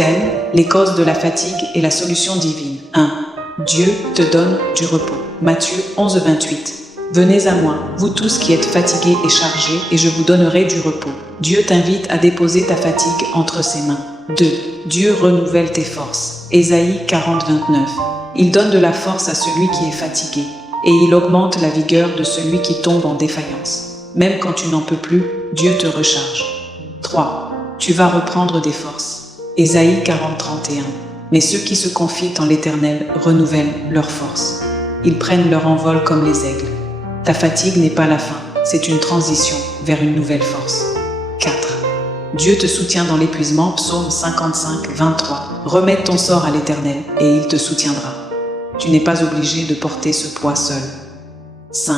Thème, les causes de la fatigue et la solution divine. 1. Dieu te donne du repos. Matthieu 11, 28. Venez à moi, vous tous qui êtes fatigués et chargés, et je vous donnerai du repos. Dieu t'invite à déposer ta fatigue entre ses mains. 2. Dieu renouvelle tes forces. Ésaïe 40, 29. Il donne de la force à celui qui est fatigué, et il augmente la vigueur de celui qui tombe en défaillance. Même quand tu n'en peux plus, Dieu te recharge. 3. Tu vas reprendre des forces. Ésaïe 40, 31. Mais ceux qui se confient en l'Éternel renouvellent leurs forces. Ils prennent leur envol comme les aigles. Ta fatigue n'est pas la fin, c'est une transition vers une nouvelle force. 4. Dieu te soutient dans l'épuisement, psaume 55, 23. Remets ton sort à l'Éternel et il te soutiendra. Tu n'es pas obligé de porter ce poids seul. 5.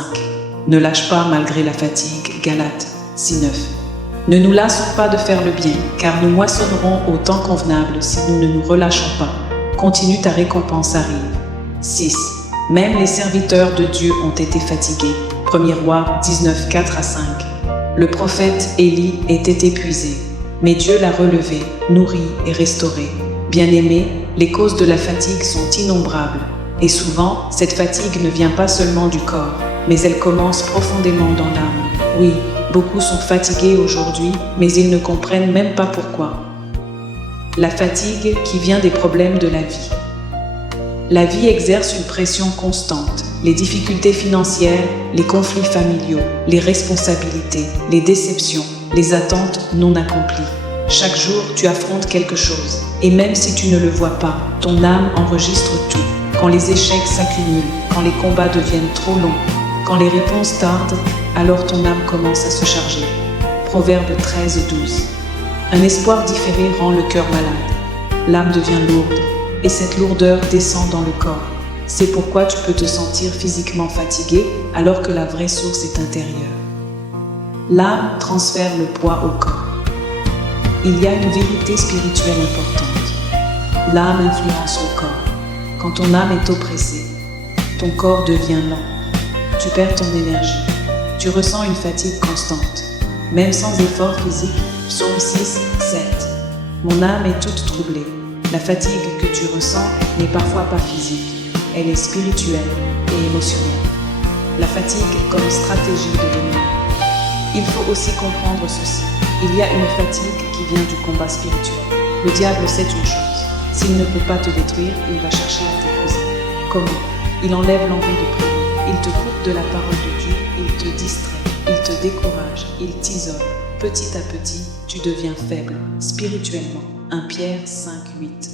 Ne lâche pas malgré la fatigue, Galates 6, 9. Ne nous lassons pas de faire le bien, car nous moissonnerons au temps convenable si nous ne nous relâchons pas. Continue, ta récompense arrive. 6. Même les serviteurs de Dieu ont été fatigués. 1er Roi 19, 4 à 5. Le prophète Élie était épuisé, mais Dieu l'a relevé, nourri et restauré. Bien-aimés, les causes de la fatigue sont innombrables. Et souvent, cette fatigue ne vient pas seulement du corps, mais elle commence profondément dans l'âme. Oui, beaucoup sont fatigués aujourd'hui, mais ils ne comprennent même pas pourquoi. La fatigue qui vient des problèmes de la vie. La vie exerce une pression constante. Les difficultés financières, les conflits familiaux, les responsabilités, les déceptions, les attentes non accomplies. Chaque jour, tu affrontes quelque chose. Et même si tu ne le vois pas, ton âme enregistre tout. Quand les échecs s'accumulent, quand les combats deviennent trop longs, quand les réponses tardent, alors ton âme commence à se charger. Proverbe 13, 12. Un espoir différé rend le cœur malade. L'âme devient lourde. Et cette lourdeur descend dans le corps. C'est pourquoi tu peux te sentir physiquement fatigué alors que la vraie source est intérieure. L'âme transfère le poids au corps. Il y a une vérité spirituelle importante. L'âme influence le corps. Quand ton âme est oppressée, ton corps devient lent. Tu perds ton énergie. Tu ressens une fatigue constante. Même sans effort physique, psaume 6, 7. Mon âme est toute troublée. La fatigue que tu ressens n'est parfois pas physique, elle est spirituelle et émotionnelle. La fatigue comme stratégie de l'ennemi. Il faut aussi comprendre ceci. Il y a une fatigue qui vient du combat spirituel. Le diable sait une chose. S'il ne peut pas te détruire, il va chercher à t'épuiser. Comment? Il enlève l'envie de prier. Il te coupe de la parole de Dieu, il te distrait, il te décourage, il t'isole. Petit à petit, tu deviens faible, spirituellement. 1 Pierre 5, 8.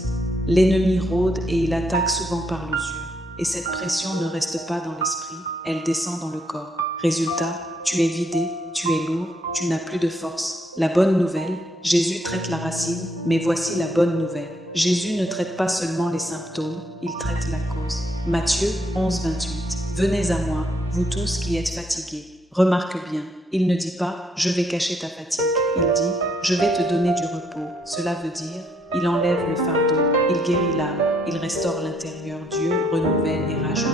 L'ennemi rôde et il attaque souvent par l'usure. Et cette pression ne reste pas dans l'esprit, elle descend dans le corps. Résultat, tu es vidé, tu es lourd, tu n'as plus de force. La bonne nouvelle, Jésus traite la racine, mais voici la bonne nouvelle. Jésus ne traite pas seulement les symptômes, il traite la cause. Matthieu 11, 28. Venez à moi, vous tous qui êtes fatigués. Remarque bien, il ne dit pas « je vais cacher ta fatigue », il dit « je vais te donner du repos ». Cela veut dire « il enlève le fardeau, il guérit l'âme, il restaure l'intérieur, Dieu renouvelle et rajeunit.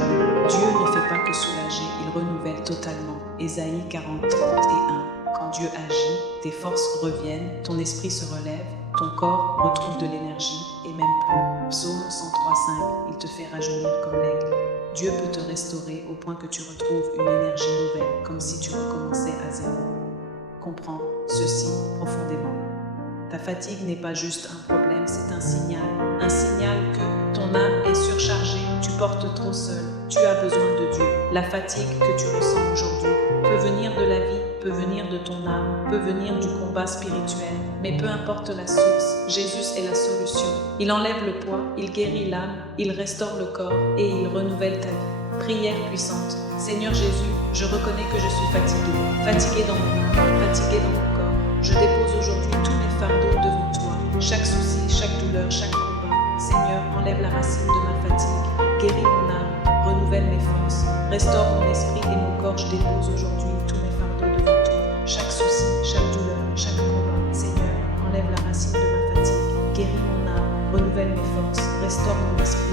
Dieu ne fait pas que soulager, il renouvelle totalement. Ésaïe 40, 30 et 1. Quand Dieu agit, tes forces reviennent, ton esprit se relève, ton corps retrouve de l'énergie et même plus. Psaume 103, 5, il te fait rajeunir comme l'aigle. Dieu peut te restaurer au point que tu retrouves une énergie nouvelle, comme si tu recommençais à zéro. Comprends ceci profondément. Ta fatigue n'est pas juste un problème, c'est un signal que ton âme est surchargée, tu portes trop seul, tu as besoin de Dieu. La fatigue que tu ressens aujourd'hui peut venir de la vie, peut venir de ton âme, peut venir du combat spirituel, mais peu importe la source, Jésus est la solution. Il enlève le poids, il guérit l'âme, il restaure le corps et il renouvelle ta vie. Prière puissante. Seigneur Jésus, je reconnais que je suis fatigué dans mon âme, fatigué dans mon corps. Je dépose aujourd'hui tous mes fardeaux devant toi, chaque souci, chaque douleur, chaque combat. Seigneur, enlève la racine de ma fatigue, guéris mon âme, renouvelle mes forces, restaure mon esprit et mon corps. Je dépose aujourd'hui tous mes fardeaux devant toi, chaque souci, chaque douleur, chaque combat. Seigneur, enlève la racine de ma fatigue, guéris mon âme, renouvelle mes forces, restaure mon esprit